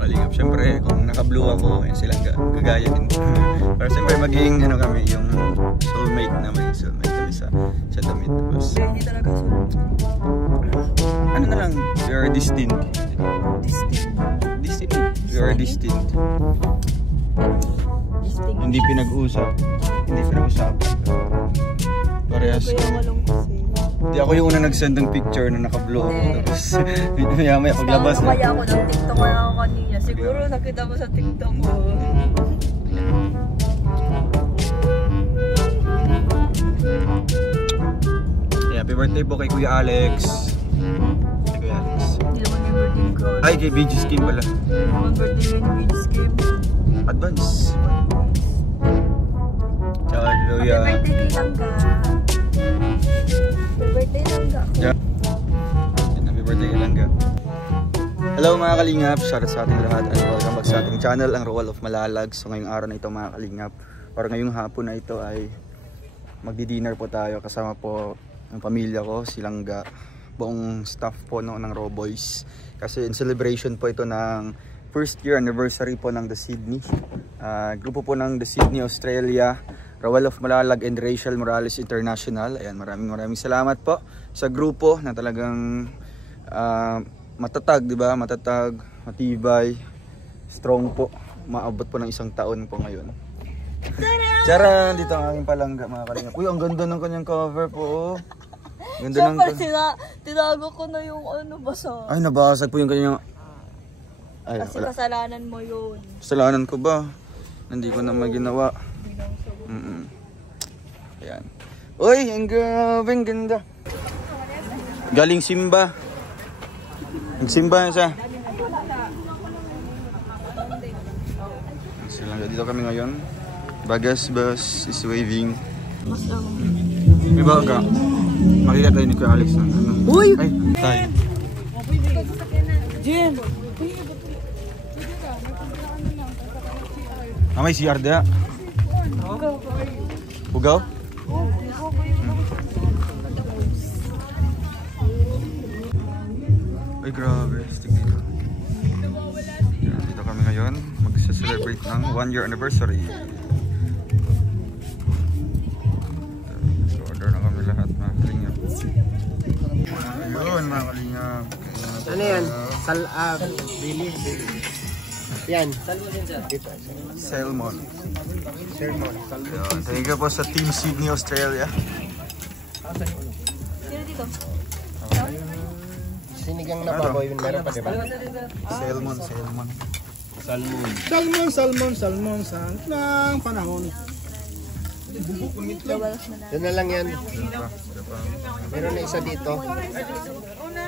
Kalingap. Siyempre, kung naka-blue ako, yun silang gagaya din. Pero siyempre, magiging ano kami, yung soulmate na may soulmate kami sa damit. Tapos, hindi talaga soulmate. Ano na lang, we are destined. We are destined. Hindi pinag-usap. Hindi pinag-usapan. Parehas kami. Hindi ako yung una nag-send ng picture na naka-blue ako. Tapos, maya-maya paglabas na. Kaya ako ng TikTok na ako kanina. Siguro nakita mo sa TikTok mo. Happy birthday po kay Kuya Alex. Kay Kuya Alex. Hindi naman yung birthday ko. Ay, kay BG Skim pala. Ang birthday ko yung BG Skim. Advance. Tsaka Kuya. Happy birthday kay Langga. Happy birthday Langga. Yeah. Happy birthday kay Langga. Hello mga kalingap, shoutout sa ating lahat and welcome back sa ating channel, ang Roel of Malalag. So ngayong araw na ito mga kalingap, or ngayong hapon na ito ay magdi-dinner po tayo kasama po ang pamilya ko, si Langga, buong staff po ng Raw Boys. Kasi in celebration po ito ng first year anniversary po ng The Sydney. Grupo po ng The Sydney, Australia, Roel of Malalag and Rachel Morales International. Ayan, maraming salamat po sa grupo na talagang matatag, di ba? Matatag, matibay, strong po. Maabot po ng 1 taon po ngayon. Tara! Dito ang aking palangga mga kalingap. Uy, ang ganda ng kanyang cover po. Ganda ng... tinago ko na yung ano, basa. Ay, nabasag po yung kanyang... Ay, kasi wala. Kasalanan mo yun. Kasalanan ko ba? Hindi ko na maginawa. Ayan. Uy, ang gabing ganda. Galing Simba. Nagsimba na siya. Dito kami ngayon. Bagas bus is waving. May ba ka? Makikita tayo ni Kuya Alex na ano. Uy! Ay, tayo. Jim! May CR dia. Ugaw? Ay, grabe. Stick dito. Dito kami ngayon. Magsa-celebrate ng 1-year anniversary. So, order na kami lahat mga kalingap. Ayun, mga kalingap. Ano yan? Billy. Yan. Salmon. Thank you po sa Team Sydney, Australia. Sino dito? Sinigang na baboy, meron pa diba? Salmon. Salmon ng panahon. Doon na lang yan. Meron na isa dito.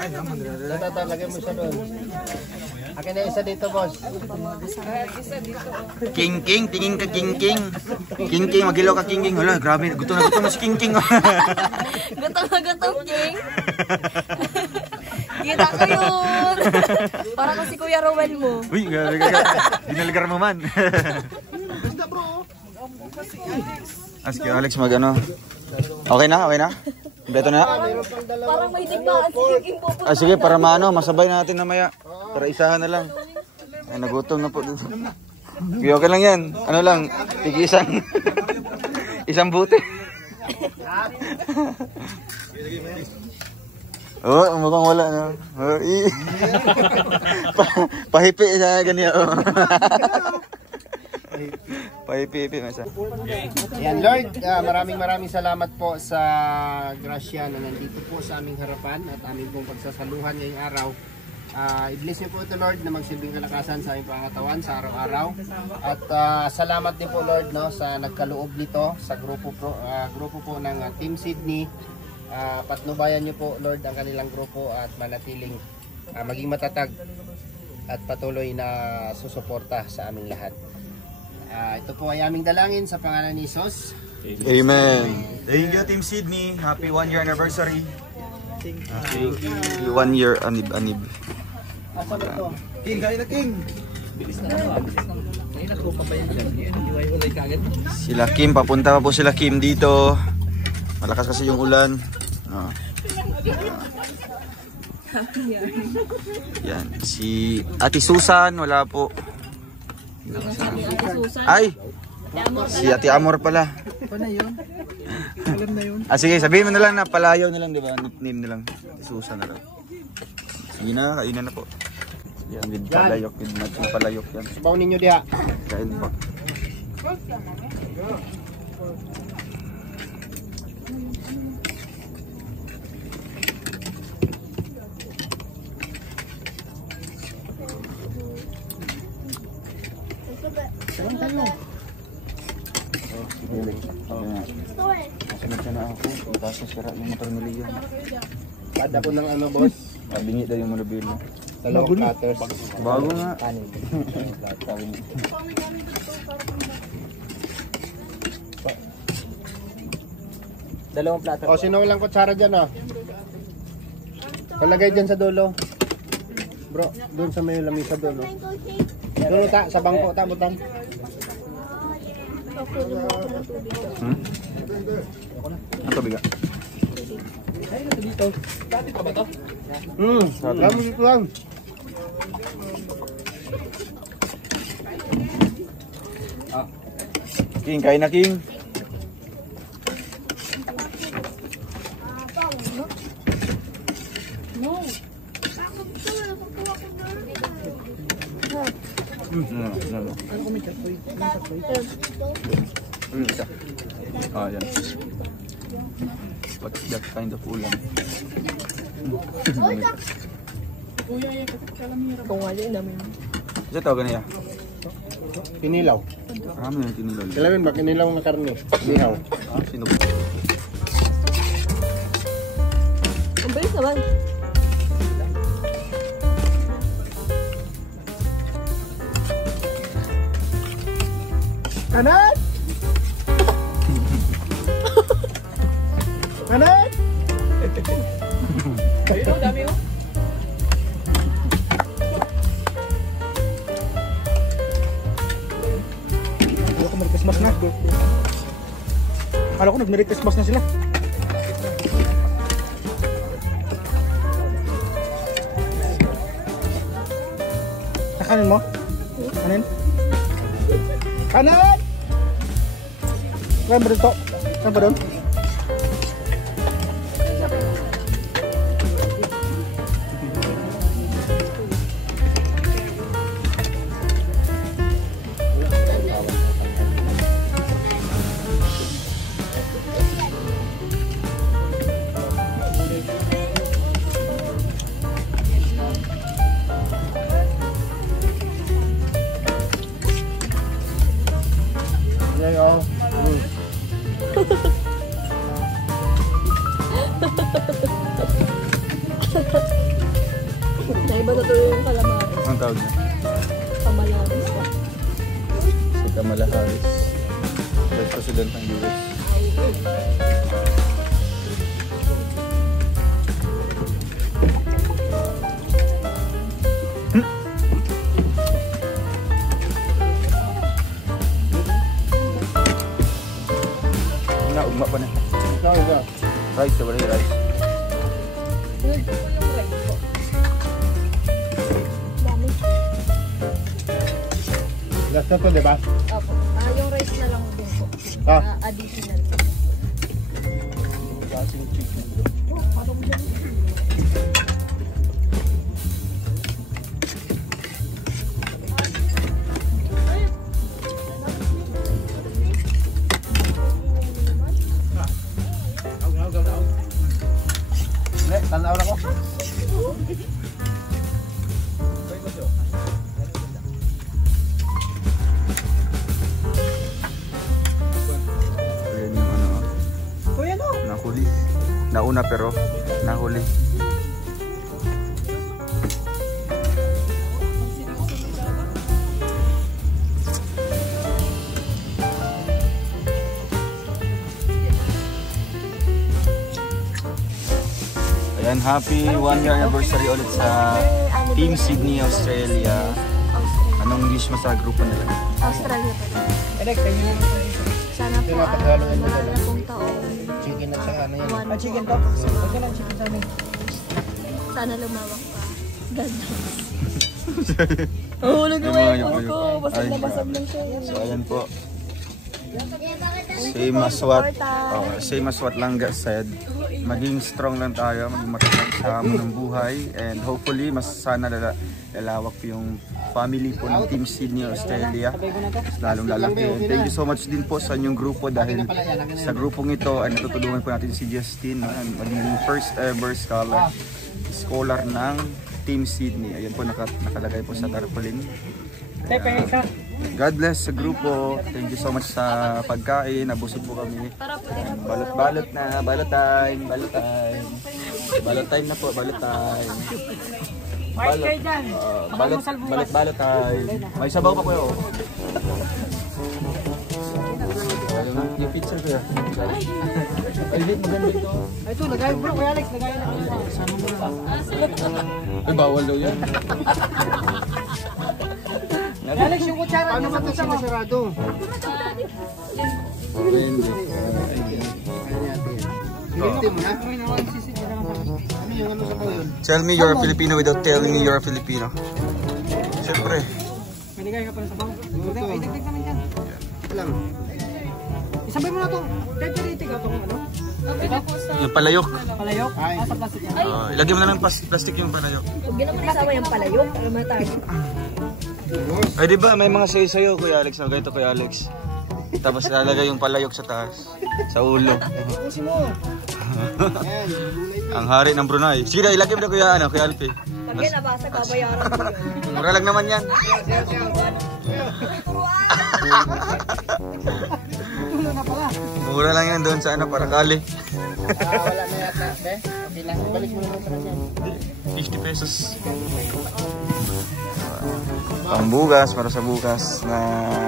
Ay, naman. Tatalagay mo siya doon. Akin na isa dito, boss. King, tingin ka King. King, magilaw ka King. Hala, grabe, gutom na gutom si King. Gutom na gutom, King. Kita ko yun. Para kasi Kuya Roel mo. Uy, dinaligar mo man. Ask you, Alex, magano. Okay na? Beto na? Parang may digmaan si King pupunta. Ah, sige, para maano, masabay natin namaya. Para isahan na lang. Ay, nagutom na po dito. Okay lang yan. Ano lang, tigisan. Isang buti. Oh, mukhang wala na. Pahipi sa ganyan. Pahipi masa. Yan, Lord, maraming salamat po sa grasya na nandito po sa aming harapan at aming pong pagsasaluhan ngayong araw. I-bless niyo po ito, Lord, na magsilbing kalakasan sa aming pangatawan sa araw-araw. At salamat din po, Lord, no, sa nagkaloob nito sa grupo po ng Team Sydney. Patnubayan niyo po, Lord, ang kanilang grupo at manatiling maging matatag at patuloy na susuporta sa aming lahat. Ito po ay aming dalangin sa pangalan ni Jesus. Amen. Thank you, Team Sydney. Happy 1-year anniversary. Thank you. 1 year anib. King, kain na King! Sila Kim, papunta pa po sila Kim dito. Malakas kasi yung ulan. Yan. Si Ate Susan, wala po. Ay! Si Ate Amor pala. Ano yun? Alam na yun. Sige, sabihin mo na lang na Palayaw na lang, di ba? Nickname na lang. Ate Susan na lang. Sige na, kainan na po. Yan, with palayok. With natin palayok yan. Sabaw ninyo diha. Kain po. Masunod ka na ako. Tapos nasira yung motor ni Leon. Kada ko ng ano, boss. Bingi daw yung monobilo. Dalawang platters. Bago nga. Dalawang plato. O, sino walang kutsara dyan, ah? Palagay dyan sa dulo. Bro, doon sa may lamisa dulo. Dulo ta, sa bangko ta, butan. Ang tubig ah. Lamo dito lang. King, kain na King. Isa. Ah, yan. What's that kind of ulam? Kung wala yun namin. Isa tawag niya. Kinilaw. Marami yung tinulol. Kailangan ba kinilaw na karne? Nihaw. Ah, sino? Ang bilis naman. Kanan! Kanan! Ayun, dami mo. Kala ko Merry Christmas na. Kala ko nag-Merry Christmas na sila. Nakanin mo? Kanin? Kanan! Saan ba dito? Saan ba doon? Ayan, Naiba na tuloy yung calamares. Ang tawag niya? Kamalaris ka. Si Kamala Harris. Vice President ng US. Ugma pa na. Rice, wala yung rice. Good po yung rice ko. Dami. Last na to, di ba? Opo. Yung rice na lang din po. Additional. Klaseng chicken. Tanaw na ko. Ayan yung ano. Kuya no? Nahuli. Nauna pero nahuli. Ayan, happy 1-year anniversary ulit sa Team Sydney, Australia. Anong wish mo sa grupo nila? Australia pa rin. Sana po marami akong taong Chicken at saka ano yan. Chicken to? Huwag ka ng chicken sa amin. Sana lumawak pa. Ganda. Hulog Yung naman mga yung yung- ko. Basag na Ay, basag lang siya. So ayan po. Same as what Langga said. Maging strong lang tayo, maging matatag sa hamon ng buhay, and hopefully mas sana lalawak yung family po ng Team Sydney Australia, lalong lalaki. And thank you so much din po sa inyong grupo, dahil sa grupong ito ay natutulungan po natin si Justin, maging first ever scholar ng Team Sydney. Ayan po nakalagay po sa tarpaulin. God bless sa grupo. Thank you so much sa pagkain. Nabusog po kami. Balot na. Balot time na po. Balot time. Balot time. May sabaw pa po yun. Yung pizza ko yan. Ay, maganda ito. Ay, ito, lagay bro, Kuya Alex, lagay na. Ay, bawal daw yan. Kuya Alex, yung kutsara. Paano ba ito sinasarado? Gilitin mo na. Ano yung ano sa ko yun? Tell me you're a Filipino without telling me you're a Filipino. Siyempre. May ligay ka pa sa bago. Idagdag naman dyan. Lang. Isabay mo na ito. Peperitig ka itong ano? Yung palayok. Palayok? Sa plastic yan. Ilagay mo na ng plastic yung palayok. Huwag yun naman isama yung palayok. Para matag. Ay, di ba may mga sayo-sayo, Kuya Alex. Ganito, Kuya Alex. Tapos lalagay yung palayok sa taas. Sa ulo. Pusin mo. Ang hari ng Brunei. Sige na, ilagay mo na Kuya Alpi. Pag yan nabasag, babayaran mo yun. Mura lang naman yan. Tulo na pala. Mura lang yan doon sa Parakali. Wala na yata. Okay lang. Balik mo na lang dyan. 50 pesos. Pambugas, para sa bukas na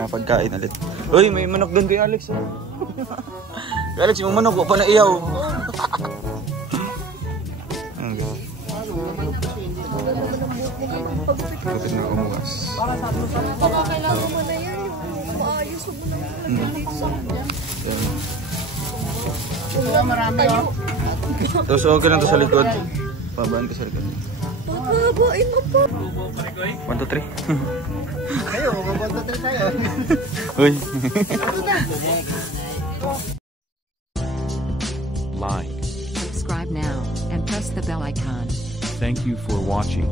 pagkain ulit. Uy, may manok doon kay Alex. Kay Alex, yung manok, pa na iyaw. Kapit na umugas. Baka kailangan mo na yan. Maayos mo na yan. Dito sa kanya. Marami oh. Tapos okay lang to sa likod. Pabaan ka sa likod. Pagbabain mo po. 1, 2, 3. Kayo, magpunta tayo. Uy. Like, Subscribe now and press the bell icon. thank you for watching.